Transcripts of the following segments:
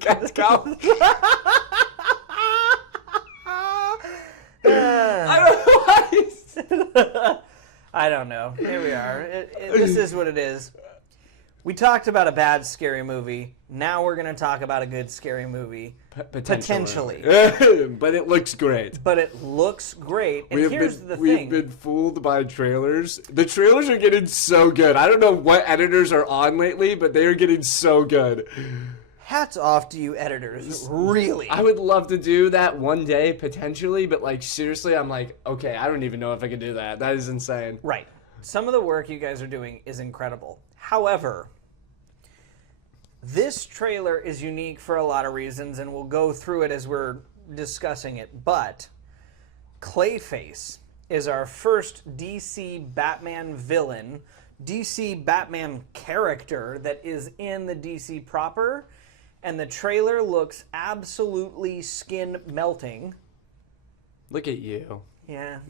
Cat's cow. I don't know why. I don't know. Here we are. This is what it is. We talked about a bad scary movie. Now we're going to talk about a good scary movie. Potentially. But it looks great. But it looks great. And here's the thing. We've been fooled by trailers. The trailers are getting so good. I don't know what editors are on lately, but they are getting so good. Hats off to you editors. Really. I would love to do that one day, potentially, but like seriously, I'm like, okay, I don't even know if I can do that. That is insane. Right. Some of the work you guys are doing is incredible. However, this trailer is unique for a lot of reasons, and we'll go through it as we're discussing it. But Clayface is our first DC Batman villain, DC Batman character that is in the DC proper, and the trailer looks absolutely skin melting. Look at you. Yeah.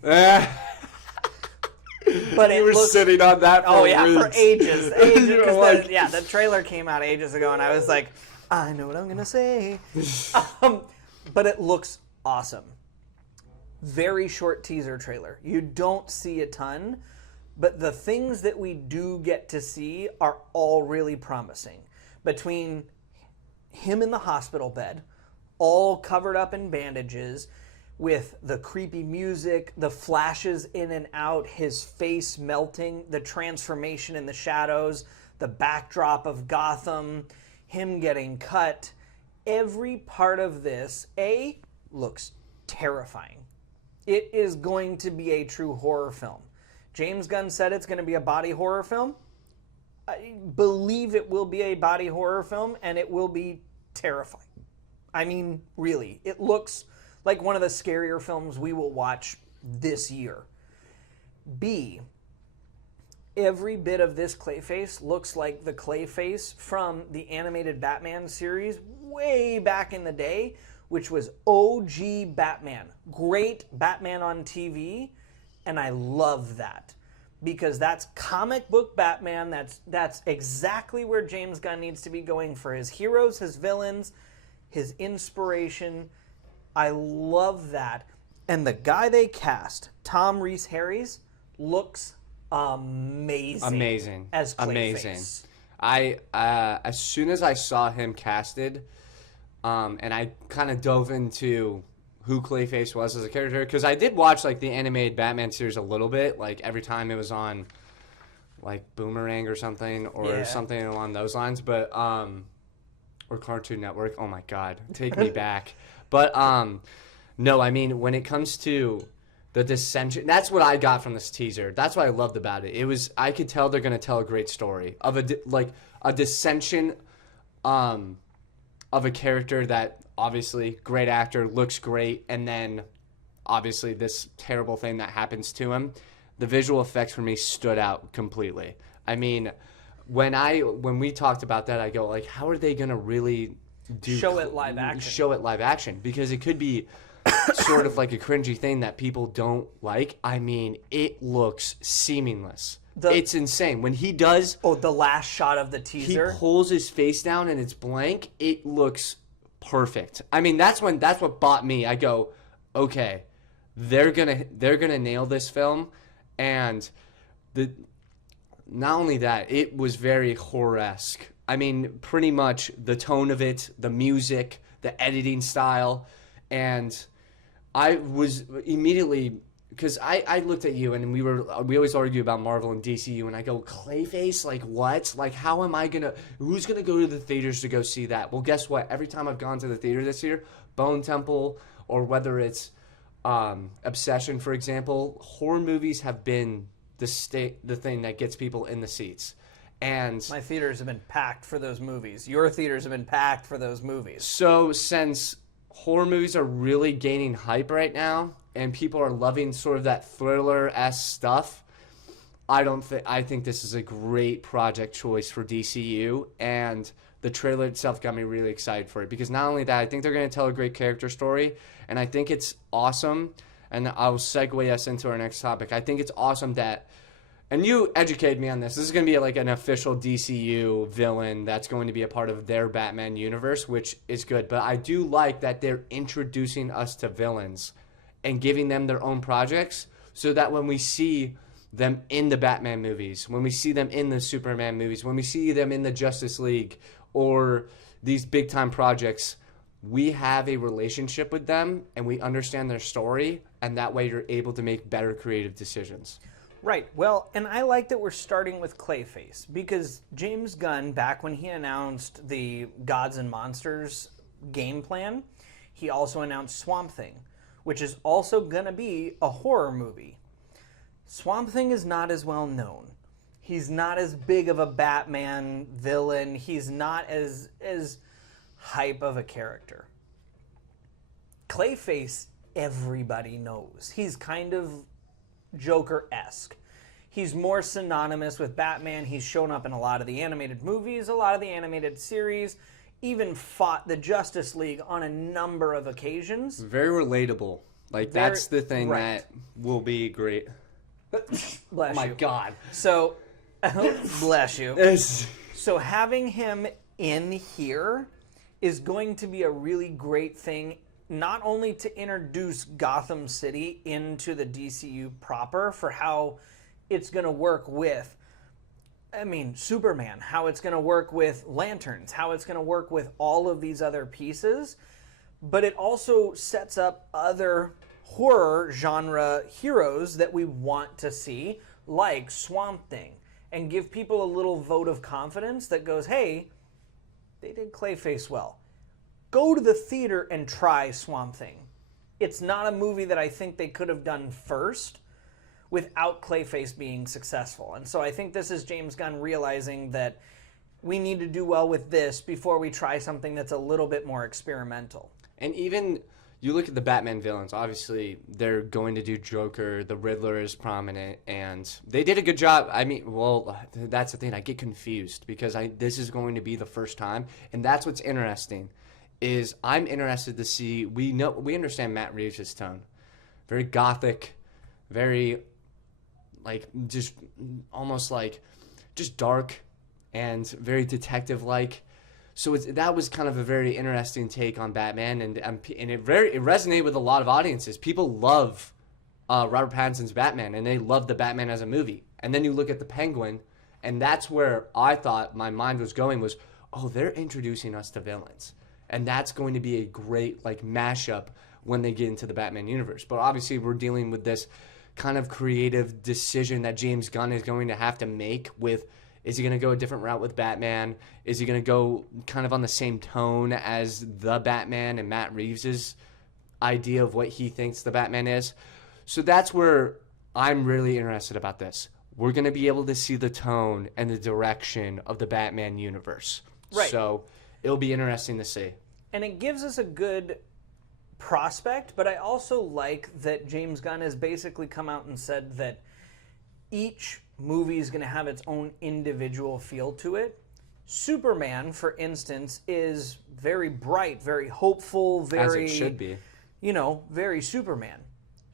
But you were sitting on that for for ages. The trailer came out ages ago, and I was like, I know what I'm going to say. But it looks awesome. Very short teaser trailer. You don't see a ton, but the things that we do get to see are all really promising. Between him in the hospital bed, all covered up in bandages, with the creepy music, the flashes in and out, his face melting, the transformation in the shadows, the backdrop of Gotham, him getting cut. Every part of this, looks terrifying. It is going to be a true horror film. James Gunn said it's going to be a body horror film. I believe it will be a body horror film, and it will be terrifying. I mean, really, it looks like one of the scarier films we will watch this year. B, every bit of this Clayface looks like the Clayface from the animated Batman series way back in the day, which was OG Batman. Great Batman on TV, and I love that. Because that's comic book Batman. That's exactly where James Gunn needs to be going for his heroes, his villains, his inspiration. I love that. And the guy they cast, Tom Rhys-Harris, looks amazing. Amazing. As Clayface. Amazing. As soon as I saw him casted, and I kind of dove into who Clayface was as a character, because I did watch like the animated Batman series a little bit, like every time it was on like Boomerang or something, or something along those lines, but or Cartoon Network. Oh my God, take me back. But no, I mean, when it comes to the dissension, that's what I got from this teaser. That's what I loved about it. It was, I could tell they're going to tell a great story of a dissension of a character that obviously great actor, looks great, and then obviously this terrible thing that happens to him. The visual effects for me stood out completely. I mean, when we talked about that, I go like, how are they going to really show it live action, because it could be sort of like a cringy thing that people don't like. I mean, it looks seamless. It's insane when he does. Oh, the last shot of the teaser. He pulls his face down and it's blank. It looks perfect. I mean, that's what bought me. I go, okay, they're gonna nail this film, and not only that, it was very horror-esque. I mean, pretty much the tone of it, the music, the editing style. And I was immediately, because I looked at you and we always argue about Marvel and DCU, and I go, Clayface? Like, what? Like, how am I who's going to go to the theaters to go see that? Well, guess what? Every time I've gone to the theater this year, Bone Temple, or whether it's Obsession, for example, horror movies have been the thing that gets people in the seats. And my theaters have been packed for those movies. Your theaters have been packed for those movies. So since horror movies are really gaining hype right now, and people are loving sort of that thriller-esque stuff, I think this is a great project choice for DCU, and the trailer itself got me really excited for it, because not only that, I think they're going to tell a great character story, and I think it's awesome, and I'll segue us into our next topic. I think it's awesome that and you educated me on this. This is going to be like an official DCU villain that's going to be a part of their Batman universe, which is good. But I do like that they're introducing us to villains and giving them their own projects so that when we see them in the Batman movies, when we see them in the Superman movies, when we see them in the Justice League or these big time projects, we have a relationship with them and we understand their story, and that way you're able to make better creative decisions. Right. Well, and I like that we're starting with Clayface because James Gunn, back when he announced the Gods and Monsters game plan, he also announced Swamp Thing, which is also going to be a horror movie. Swamp Thing is not as well known. He's not as big of a Batman villain. He's not as hype of a character. Clayface, everybody knows. He's kind of Joker-esque. He's more synonymous with Batman. He's shown up in a lot of the animated movies, a lot of the animated series, even fought the Justice League on a number of occasions. Very relatable. Like, that's the thing that will be great. Bless oh my you. God. So, bless you. So having him in here is going to be a really great thing, not only to introduce Gotham City into the DCU proper for how it's going to work with, Superman, how it's going to work with Lanterns, how it's going to work with all of these other pieces, but it also sets up other horror genre heroes that we want to see, like Swamp Thing, and give people a little vote of confidence that goes, hey, they did Clayface well. Go to the theater and try Swamp Thing. It's not a movie that I think they could have done first without Clayface being successful. And so I think this is James Gunn realizing that we need to do well with this before we try something that's a little bit more experimental. And even you look at the Batman villains, obviously they're going to do Joker, the Riddler is prominent, and they did a good job. That's the thing. I get confused because this is going to be the first time, and that's what's interesting. Is I'm interested to see, we understand Matt Reeves' tone. Very gothic, very just almost just dark and very detective-like. So that was kind of a very interesting take on Batman, and it resonated with a lot of audiences. People love Robert Pattinson's Batman, and they love the Batman as a movie. And then you look at the Penguin, and that's where I thought my mind was going was, oh, they're introducing us to villains. And that's going to be a great mashup when they get into the Batman universe. But obviously we're dealing with this kind of creative decision that James Gunn is going to have to make with, is he going to go a different route with Batman? Is he going to go kind of on the same tone as the Batman and Matt Reeves' idea of what he thinks the Batman is? So that's where I'm really interested about this. We're going to be able to see the tone and the direction of the Batman universe. Right. So it'll be interesting to see. And it gives us a good prospect, but I also like that James Gunn has basically come out and said that each movie is going to have its own individual feel to it. Superman, for instance, is very bright, very hopeful, very... As it should be. Very Superman.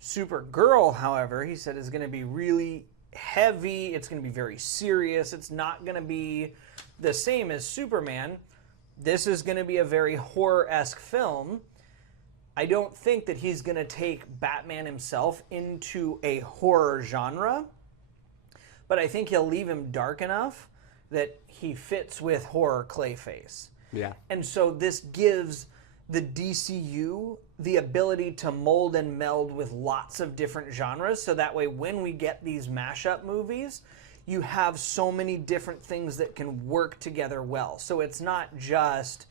Supergirl, however, he said is going to be really heavy. It's going to be very serious. It's not going to be the same as Superman. This is going to be a very horror-esque film. I don't think that he's going to take Batman himself into a horror genre, but I think he'll leave him dark enough that he fits with horror Clayface. Yeah. And so this gives the DCU the ability to mold and meld with lots of different genres, so that way when we get these mashup movies, you have so many different things that can work together well. So it's not just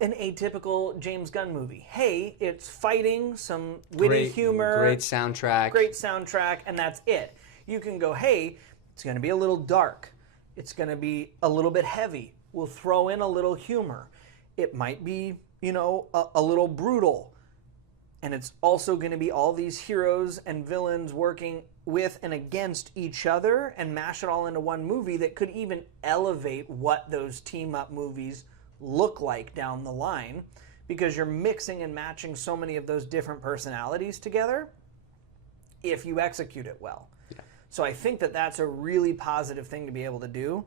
an atypical James Gunn movie. Hey, it's fighting, some witty humor. Great soundtrack. And that's it. You can go, hey, it's going to be a little dark. It's going to be a little bit heavy. We'll throw in a little humor. It might be, a little brutal. And it's also going to be all these heroes and villains working with and against each other and mash it all into one movie that could even elevate what those team-up movies look like down the line, because you're mixing and matching so many of those different personalities together. if you execute it well. Yeah. So I think that that's a really positive thing to be able to do.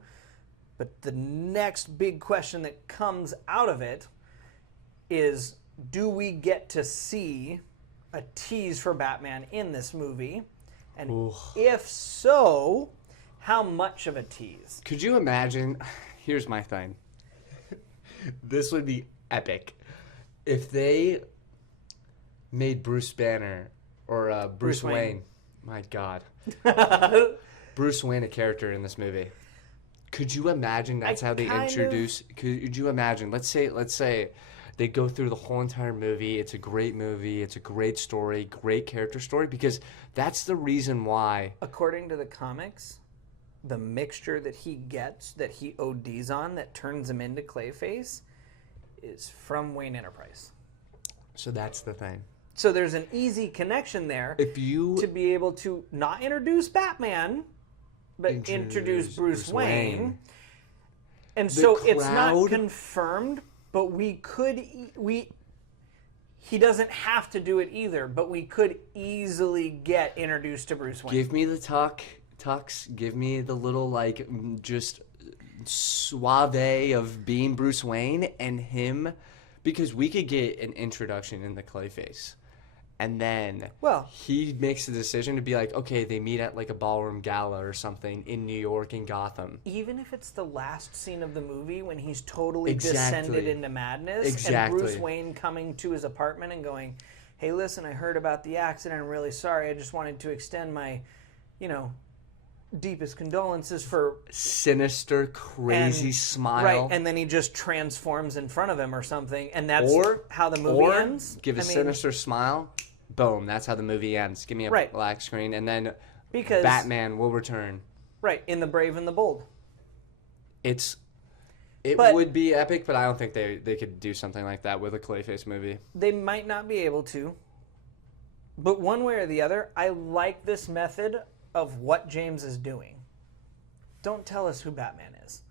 But the next big question that comes out of it is, do we get to see a tease for Batman in this movie? And if so, how much of a tease? Could you imagine? Here's my thing. This would be epic. If they made Bruce Banner or Bruce Wayne. My God. Bruce Wayne a character in this movie. Could you imagine that's how they introduce... Could you imagine? Let's say they go through the whole entire movie. It's a great movie. It's a great story, great character story, because that's the reason why... According to the comics, the mixture that he gets, that he ODs on, that turns him into Clayface, is from Wayne Enterprise. So that's the thing. So there's an easy connection there to be able to not introduce Batman, but introduce Bruce Wayne. And so it's not confirmed, but we could... He doesn't have to do it either, but we could easily get introduced to Bruce Wayne. Give me the tux. Give me the little, like, just suave of being Bruce Wayne and him, because we could get an introduction in the Clayface. And then he makes the decision to be like, okay, they meet at like a ballroom gala or something in New York and Gotham. Even if it's the last scene of the movie when he's totally descended into madness, and Bruce Wayne coming to his apartment and going, hey, listen, I heard about the accident. I'm really sorry. I just wanted to extend my, deepest condolences for... Sinister, crazy smile. Right, and then he just transforms in front of him or something, and that's how the movie ends. Give a sinister smile. Boom, that's how the movie ends. Give me a black screen, and then Batman will return. Right, in The Brave and the Bold. It would be epic, but I don't think they could do something like that with a Clayface movie. They might not be able to. But one way or the other, I like this method of what James is doing. Don't tell us who Batman is.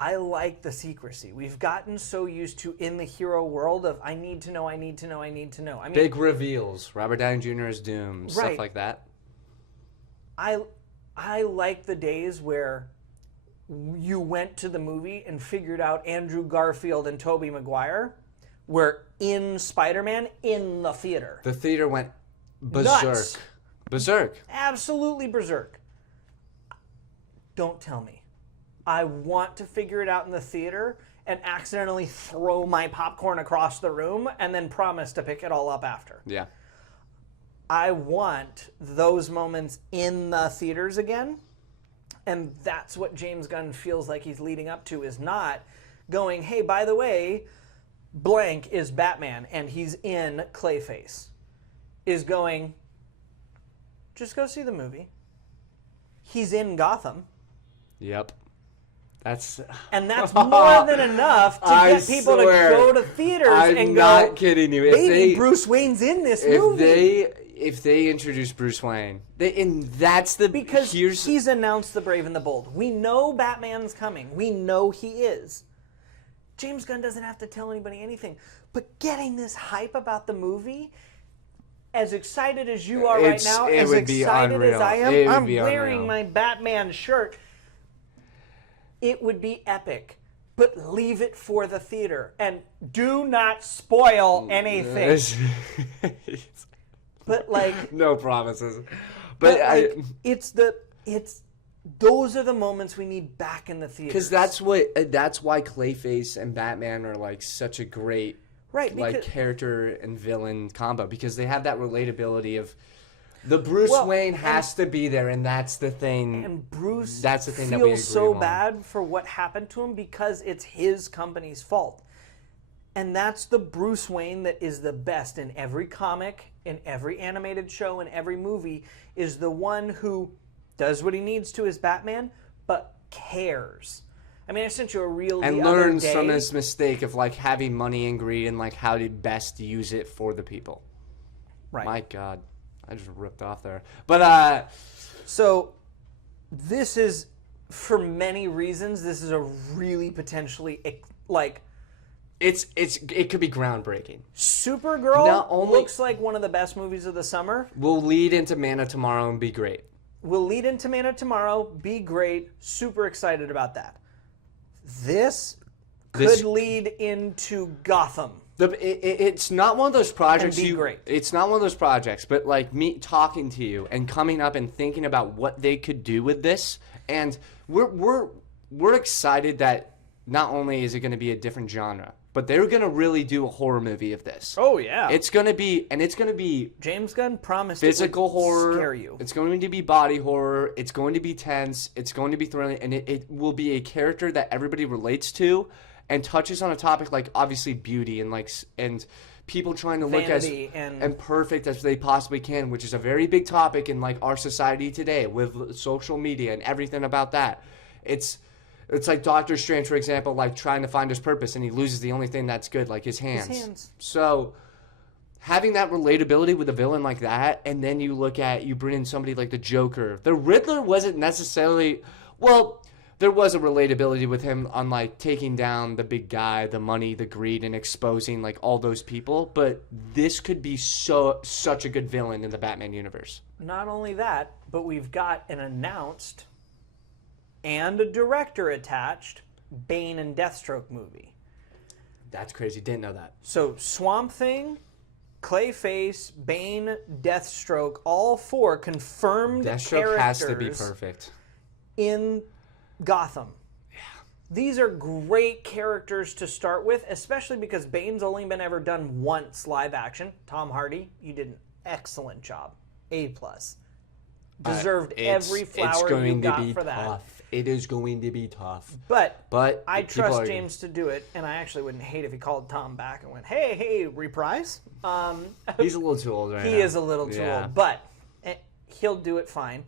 I like the secrecy. We've gotten so used to, in the hero world, of I need to know. I mean, big reveals. Robert Downey Jr. as Doom. Stuff like that. I like the days where you went to the movie and figured out Andrew Garfield and Tobey Maguire were in Spider-Man in the theater. The theater went berserk. Nuts. Berserk. Absolutely berserk. Don't tell me. I want to figure it out in the theater and accidentally throw my popcorn across the room and then promise to pick it all up after. Yeah. I want those moments in the theaters again. And that's what James Gunn feels like he's leading up to, is not going, hey, by the way, blank is Batman and he's in Clayface. Is going, just go see the movie. He's in Gotham. Yep. That's more than enough to get people to go to theaters and go, I'm not kidding you. Maybe Bruce Wayne's in this movie. If they introduce Bruce Wayne, because he's announced The Brave and the Bold. We know Batman's coming. We know he is. James Gunn doesn't have to tell anybody anything. But getting this hype about the movie, as excited as you are right now, as excited as I am, I'm wearing my Batman shirt. It would be epic, but leave it for the theater and do not spoil anything. But no promises. But those are the moments we need back in the theater. Because that's why Clayface and Batman are such a great character and villain combo, because they have that relatability of. The Bruce Wayne has to be there, and that's the thing. And Bruce that's the thing feels so bad for what happened to him because it's his company's fault. And that's the Bruce Wayne that is the best in every comic, in every animated show, in every movie, is the one who does what he needs to as Batman, but cares. I mean, I sent you a reel and learns from his mistake of having money and greed and how to best use it for the people. Right. My God. I just ripped off there. But, so, this is, for many reasons, this is a really potentially, it could be groundbreaking. Supergirl looks like one of the best movies of the summer. Will lead into Man of Tomorrow and be great. Will lead into Man of Tomorrow, be great. Super excited about that. This could lead into Gotham. It's not one of those projects. Great. It's not one of those projects, but like me talking to you and coming up and thinking about what they could do with this, and we're excited that not only is it going to be a different genre, but they're going to really do a horror movie of this. Oh yeah, it's going to be James Gunn promised physical horror. Scare you. It's going to be body horror. It's going to be tense. It's going to be thrilling, and it will be a character that everybody relates to. And touches on a topic like obviously beauty and people trying to look Vanity and perfect as they possibly can, which is a very big topic in like our society today with social media and everything about that. It's like Doctor Strange, for example, like trying to find his purpose and he loses the only thing that's good, like his hands. So having that relatability with a villain like that, and then you bring in somebody like the Joker. The Riddler wasn't necessarily there was a relatability with him on like taking down the big guy, the money, the greed, and exposing like all those people. But this could be such a good villain in the Batman universe. Not only that, but we've got an announced and a director attached Bane and Deathstroke movie. That's crazy. Didn't know that. So Swamp Thing, Clayface, Bane, Deathstroke, all 4 confirmed Deathstroke characters has to be perfect in Gotham. Yeah. These are great characters to start with, especially because Bane's only been ever done once live action. Tom Hardy, you did an excellent job. A+. Deserved every flower you got for that. It is going to be tough. But I trust James to do it, and I actually wouldn't hate if he called Tom back and went, hey, reprise. He's a little too old right now. He is a little too old, but he'll do it fine.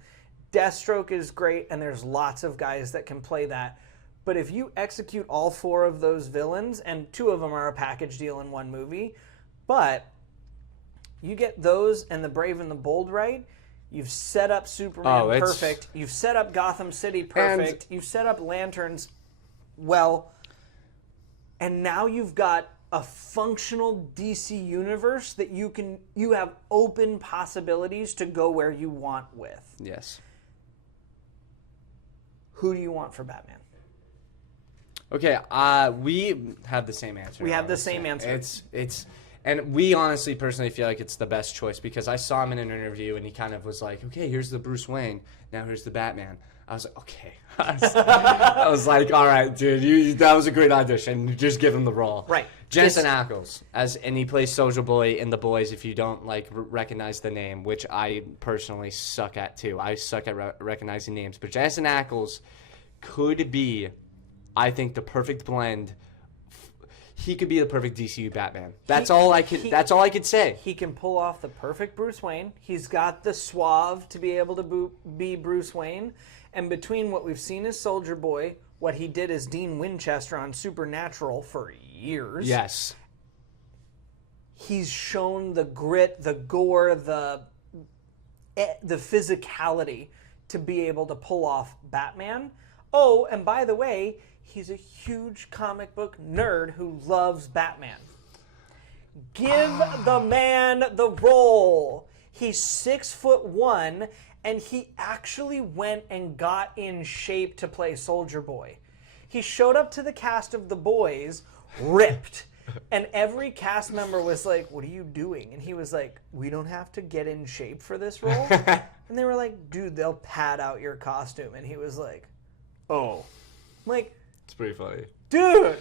Deathstroke is great, and there's lots of guys that can play that. But if you execute all 4 of those villains, and 2 of them are a package deal in one movie, but you get those and the Brave and the Bold right, you've set up Superman perfect, you've set up Gotham City perfect, you've set up Lanterns well, and now you've got a functional DC universe that you have open possibilities to go where you want with. Yes. Who do you want for Batman? Okay, we have the same answer. We have the same answer. And we honestly, personally feel like it's the best choice because I saw him in an interview and he kind of was like, okay, here's the Bruce Wayne, now here's the Batman. I was like, okay. I was like, all right, dude, that was a great audition. Just give him the role. Right. Jensen Ackles, and he plays Soldier Boy in The Boys. If you don't recognize the name, which I personally suck at too, I suck at recognizing names. But Jensen Ackles could be, I think, the perfect blend. He could be the perfect DCU Batman. That's all I could say. He can pull off the perfect Bruce Wayne. He's got the suave to be able to be Bruce Wayne. And between what we've seen as Soldier Boy, what he did as Dean Winchester on Supernatural for years. Yes. He's shown the grit, the gore, the physicality to be able to pull off Batman. Oh, and by the way, he's a huge comic book nerd who loves Batman. Give the man the role. He's 6'1", and he actually went and got in shape to play Soldier Boy. He showed up to the cast of The Boys, ripped, and every cast member was like, what are you doing? And he was like, we don't have to get in shape for this role. And they were like, dude, they'll pad out your costume. And he was like, oh. I'm like, it's pretty funny. Dude,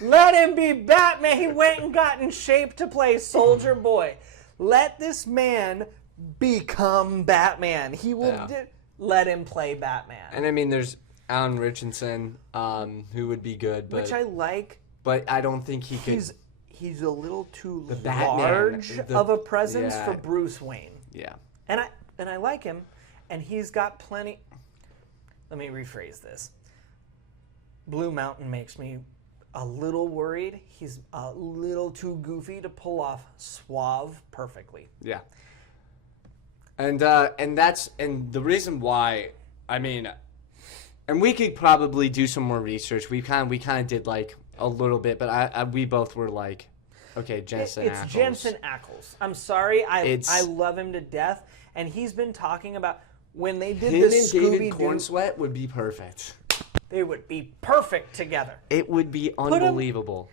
let him be Batman. He went and got in shape to play Soldier Boy. Let this man become Batman. He will let him play Batman. And I mean, there's Alan Richardson, who would be good, but which I like. But I don't think he could. He's a little too large of a presence for Bruce Wayne. Yeah. And I like him, and he's got plenty. Let me rephrase this. Blue Mountain makes me a little worried. He's a little too goofy to pull off suave perfectly. Yeah. And the reason why, I mean, and we could probably do some more research. We kind of did like a little bit, but we both were like, okay, Jensen Ackles. It's Jensen Ackles. I'm sorry, I love him to death, and he's been talking about when they did him this and Scooby-Doo. David Cornsweet would be perfect. They would be perfect together. It would be unbelievable.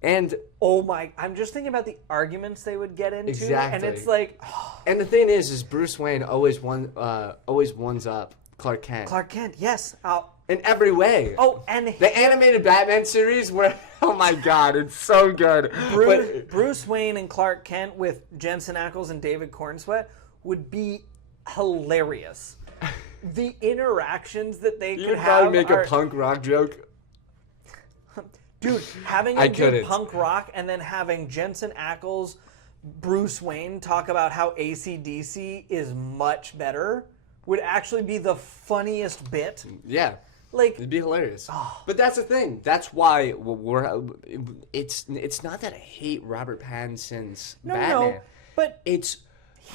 And oh my, I'm just thinking about the arguments they would get into. Exactly. And it's like... And the thing is Bruce Wayne always ones up Clark Kent. Clark Kent, yes. In every way. Oh, and... The animated Batman series where... Oh my god, it's so good. Bruce Wayne and Clark Kent with Jensen Ackles and David Cornsweet would be hilarious. The interactions that they could have probably make a punk rock joke. Dude, having him do punk rock and then having Jensen Ackles, Bruce Wayne talk about how AC/DC is much better would actually be the funniest bit. Yeah. Like, it'd be hilarious. But that's the thing. That's why it's not that I hate Robert Pattinson's Batman. No, but it's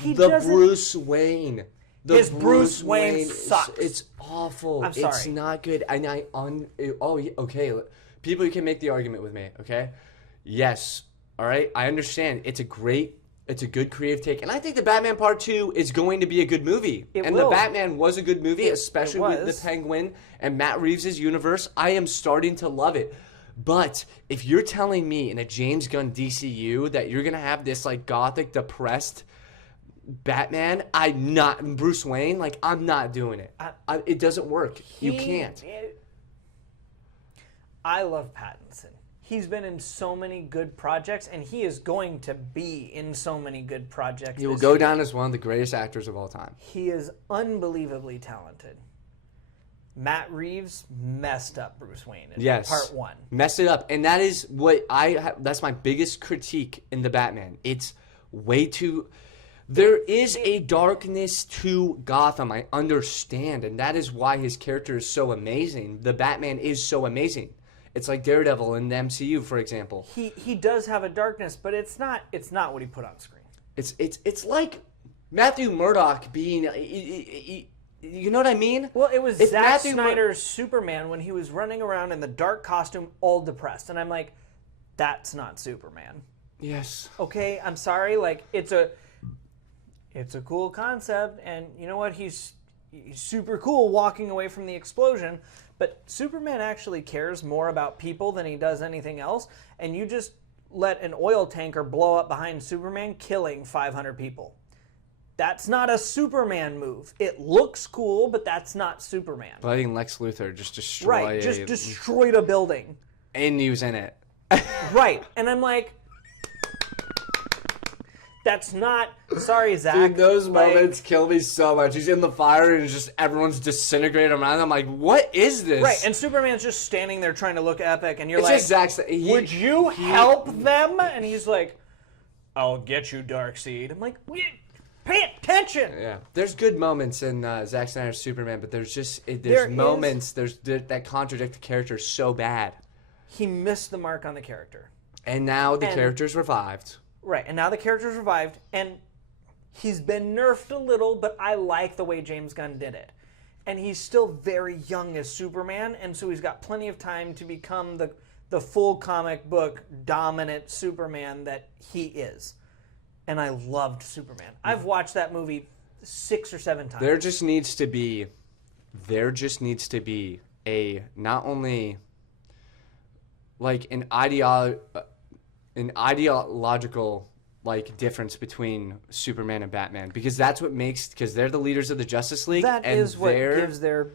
Bruce Wayne. His Bruce Wayne sucks. It's awful. I'm sorry. It's not good. And okay. People can make the argument with me, okay? Yes. All right. I understand. It's a good creative take. And I think the Batman Part 2 is going to be a good movie. The Batman was a good movie, especially with the Penguin and Matt Reeves' universe. I am starting to love it. But if you're telling me in a James Gunn DCU that you're going to have this like gothic, depressed Batman, Bruce Wayne, like I'm not doing it. It doesn't work. You can't. I love Pattinson. He's been in so many good projects, and he is going to be in so many good projects. He will go down as one of the greatest actors of all time. He is unbelievably talented. Matt Reeves messed up Bruce Wayne in Part 1. Messed it up. And that is that's my biggest critique in the Batman. It's way too... There is a darkness to Gotham, I understand, and that is why his character is so amazing. The Batman is so amazing. It's like Daredevil in the MCU, for example. He does have a darkness, but it's not what he put on screen. It's like Matthew Murdock being, you know what I mean? Well, it was Zack Snyder's Superman when he was running around in the dark costume, all depressed, and I'm like, that's not Superman. Yes. Okay, I'm sorry. Like it's a cool concept, and you know what? He's super cool walking away from the explosion. But Superman actually cares more about people than he does anything else, and you just let an oil tanker blow up behind Superman, killing 500 people. That's not a Superman move. It looks cool, but that's not Superman. But I think Lex Luthor just destroyed a building. And he was in it. Right. And I'm like... That's not... Sorry, Zach. Dude, those moments kill me so much. He's in the fire and just everyone's disintegrating around him. I'm like, what is this? Right, and Superman's just standing there trying to look epic, and you're it's like, just Zack, would you help them? And he's like, I'll get you, Darkseid. I'm like, pay attention! Yeah. There's good moments in Zack Snyder's Superman, but there's moments that contradict the character so bad. He missed the mark on the character. And now the character's revived. Right, and now the character's revived, and he's been nerfed a little, but I like the way James Gunn did it. And he's still very young as Superman, and so he's got plenty of time to become the full comic book dominant Superman that he is. And I loved Superman. I've watched that movie 6 or 7 times. There just needs to be a, not only like an ideological like difference between Superman and Batman, because that's what makes, because they're the leaders of the Justice League. That is what gives their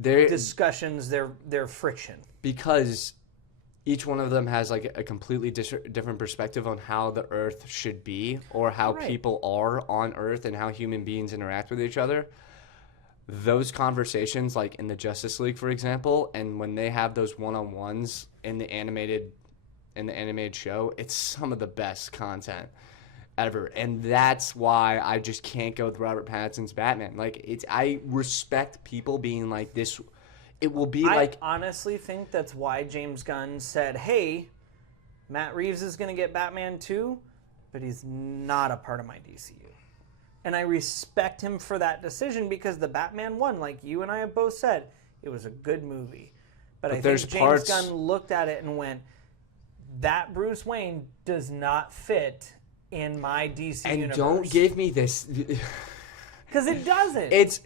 discussions their friction. Because each one of them has like a completely different perspective on how the Earth should be, or how people are on Earth, and how human beings interact with each other. Those conversations, like in the Justice League, for example, and when they have those one-on-ones in the animated show, it's some of the best content ever. And that's why I just can't go with Robert Pattinson's Batman. Like, I respect people being like this. It will be I honestly think that's why James Gunn said, hey, Matt Reeves is going to get Batman 2, but he's not a part of my DCU. And I respect him for that decision, because the Batman one, like you and I have both said, it was a good movie. But I there's think James parts... Gunn looked at it and went, that Bruce Wayne does not fit in my DC and universe. don't give me this... Because it doesn't. It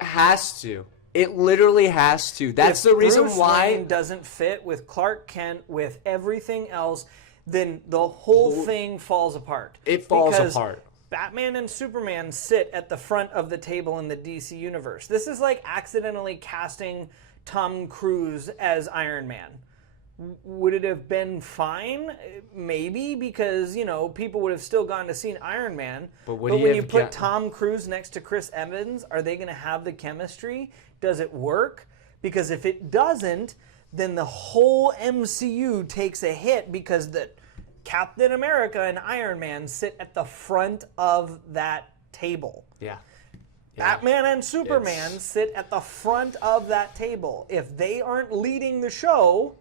has to. It literally has to. That's the reason Bruce why... Wayne doesn't fit with Clark Kent, with everything else, then the whole thing falls apart. It falls because apart. Batman and Superman sit at the front of the table in the DC universe. This is like accidentally casting Tom Cruise as Iron Man. Would it have been fine? Maybe, because, people would have still gone to see Iron Man. But when you put Tom Cruise next to Chris Evans, are they going to have the chemistry? Does it work? Because if it doesn't, then the whole MCU takes a hit, because the Captain America and Iron Man sit at the front of that table. Yeah. Batman and Superman sit at the front of that table. If they aren't leading the show,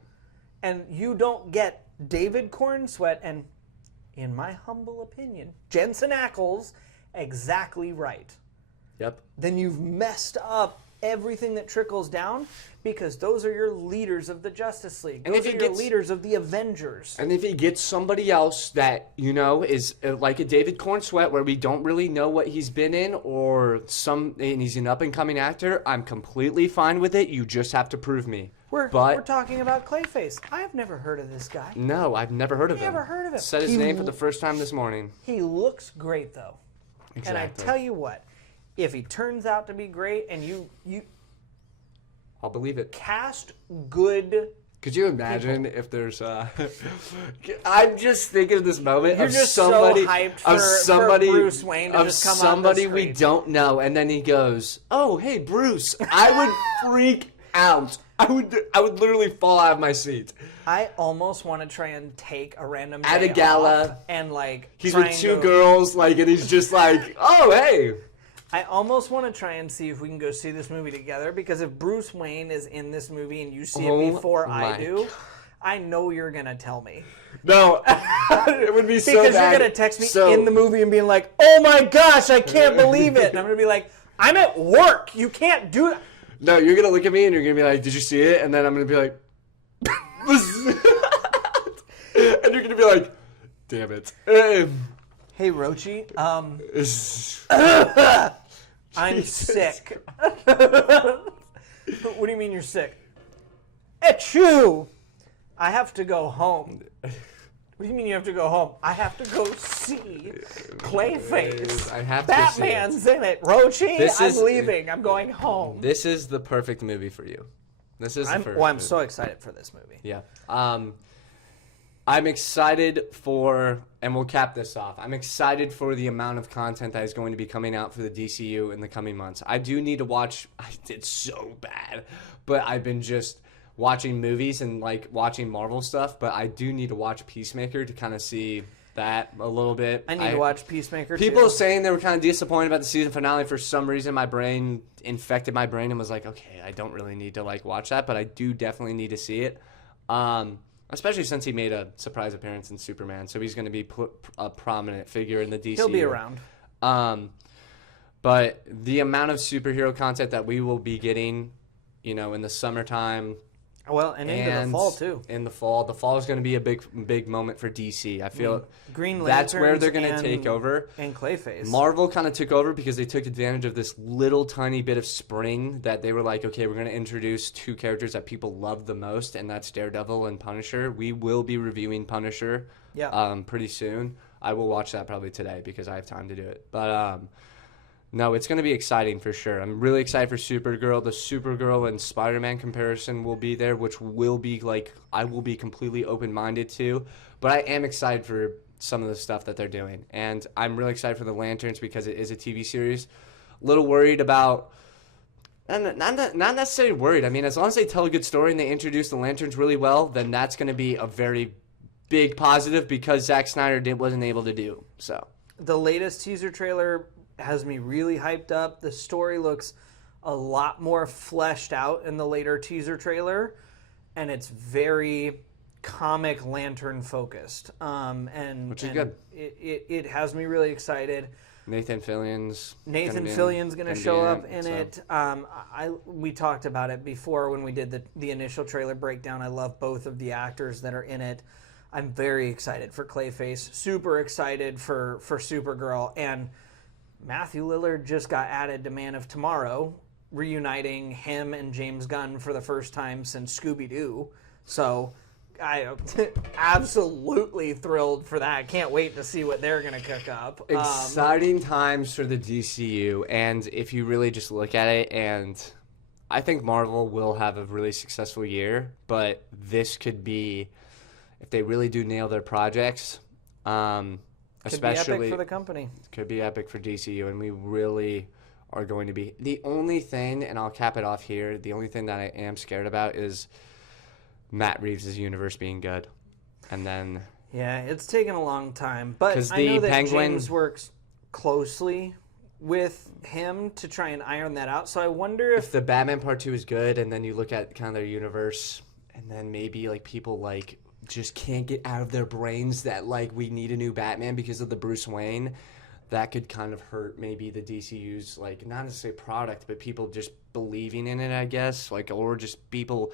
and you don't get David Cornsweet and, in my humble opinion, Jensen Ackles exactly right, Yep. then you've messed up everything that trickles down, because those are your leaders of the Justice League. Those are your leaders of the Avengers. And if he gets somebody else that, is like a David Cornsweet, where we don't really know what he's been in, and he's an up-and-coming actor, I'm completely fine with it. You just have to prove me. We're talking about Clayface. I've never heard of this guy. No, I've never heard of him. Never heard of him. Said his name for the first time this morning. He looks great, though. Exactly. And I tell you what, if he turns out to be great, and you I'll believe it. cast good... Could you imagine if there's I'm just thinking of this moment You're of just somebody so hyped for Bruce Wayne to just come on the somebody we screen. don't know, and then he goes, "Oh, hey, Bruce." I would freak out. I would literally fall out of my seat. I almost want to try and take a random At day a gala, off and he's with two girls, and he's just like, "Oh, hey." I almost want to try and see if we can go see this movie together, because if Bruce Wayne is in this movie and you see it before I do, I know you're going to tell me. No, it would be so bad. Because you're going to text me in the movie and being like, "Oh my gosh, I can't believe it." And I'm going to be like, "I'm at work. You can't do that." No, you're going to look at me and you're going to be like, "Did you see it?" And then I'm going to be like, and you're going to be like, "Damn it." Hey, Rochi, I'm sick. What do you mean you're sick? Achoo! I have to go home. What do you mean you have to go home? I have to go see Clayface. I have Batman's in it. Rochi, I'm leaving. I'm going home. This is the perfect movie for you. This is the perfect I'm movie. so excited for this movie. Yeah. I'm excited for, and we'll cap this off, I'm excited for the amount of content that is going to be coming out for the DCU in the coming months. I do need to watch, I did so bad, but I've been just watching movies and watching Marvel stuff, but I do need to watch Peacemaker to kind of see that a little bit. I need to watch Peacemaker People too. saying they were kind of disappointed about the season finale. For some reason, my brain infected my brain and was like, okay, I don't really need to watch that, but I do definitely need to see it. Especially since he made a surprise appearance in Superman, so he's going to be a prominent figure in the DCU. He'll be around. But the amount of superhero content that we will be getting, in the summertime, well, and into the fall too. In the fall is going to be a big moment for DC. I feel Green Lanterns that's where they're going to take over. And Clayface. Marvel kind of took over because they took advantage of this little tiny bit of spring that they were like, okay, we're going to introduce two characters that people love the most, and that's Daredevil and Punisher. We will be reviewing Punisher pretty soon. I will watch that probably today because I have time to do it. But no, it's going to be exciting for sure. I'm really excited for Supergirl. The Supergirl and Spider-Man comparison will be there, which will be I will be completely open-minded to. But I am excited for some of the stuff that they're doing. And I'm really excited for the Lanterns because it is a TV series. A little worried about, not necessarily worried. I mean, as long as they tell a good story and they introduce the Lanterns really well, then that's going to be a very big positive because Zack Snyder wasn't able to do so. The latest teaser trailer has me really hyped up. The story looks a lot more fleshed out in the later teaser trailer, and it's very comic lantern focused. Which is good. It has me really excited. Nathan Fillion's going to show up in it. We talked about it before when we did the initial trailer breakdown. I love both of the actors that are in it. I'm very excited for Clayface. Super excited for Supergirl. And Matthew Lillard just got added to Man of Tomorrow, reuniting him and James Gunn for the first time since Scooby-Doo. So I am absolutely thrilled for that. Can't wait to see what they're going to cook up. Exciting times for the DCU. And if you really just look at it, and I think Marvel will have a really successful year, but this could be, if they really do nail their projects, especially could be epic for the company. Could be epic for DCU, and we really are going to be. The only thing, and I'll cap it off here, the only thing that I am scared about is Matt Reeves' universe being good. And then... Yeah, it's taken a long time. But I know that James works closely with him to try and iron that out. So I wonder if the Batman Part 2 is good, and then you look at kind of their universe, and then maybe like people like just can't get out of their brains that like we need a new Batman because of the Bruce Wayne, that could kind of hurt maybe the DCU's, like, not necessarily product, but people just believing in it, I guess. Like, or just people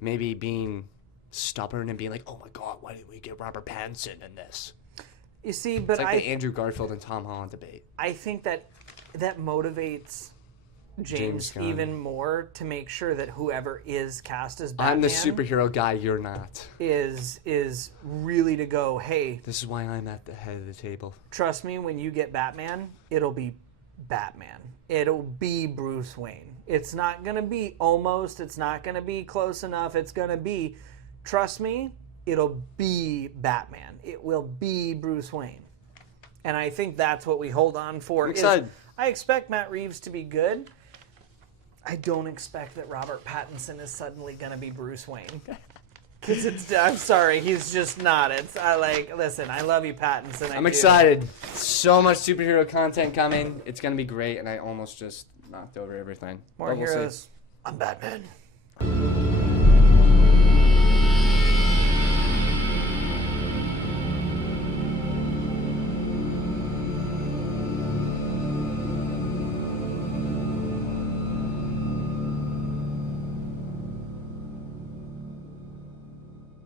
maybe being stubborn and being like, oh my God, why did we get Robert Pattinson in this? You see, but it's like the Andrew Garfield and Tom Holland debate. I think that motivates James even more to make sure that whoever is cast as Batman, I'm the superhero guy, you're not, is really to go, hey, this is why I'm at the head of the table. Trust me, when you get Batman, it'll be Batman. It'll be Bruce Wayne. It's not going to be almost, it's not going to be close enough. It's going to be, trust me, it'll be Batman. It will be Bruce Wayne. And I think that's what we hold on for. I expect Matt Reeves to be good. I don't expect that Robert Pattinson is suddenly going to be Bruce Wayne. Because I'm sorry, he's just not. Listen, I love you, Pattinson. I'm excited. So much superhero content coming. It's going to be great, and I almost just knocked over everything. More heroes. I'm Batman.